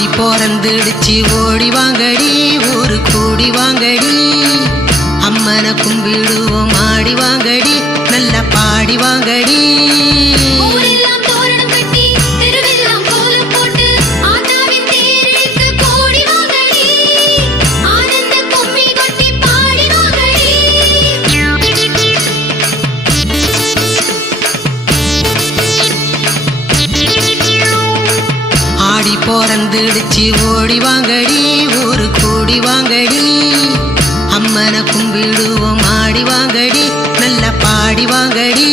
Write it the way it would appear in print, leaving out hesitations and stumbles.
ஆடி பிறந்துடுச்சு ஓடி வாங்கடி ஊரு கூடி வாங்கடி அம்மனை கும்பிடுவோம் ஆடி வாங்கடி நல்ல பாடி வாங்கடி ஆடி பிறந்துடுச்சு ஓடி வாங்கடி ஊரு கூடி வாங்கடி அம்மனை கும்பிடுவோம் ஆடி வாங்கடி நல்ல பாடி வாங்கடி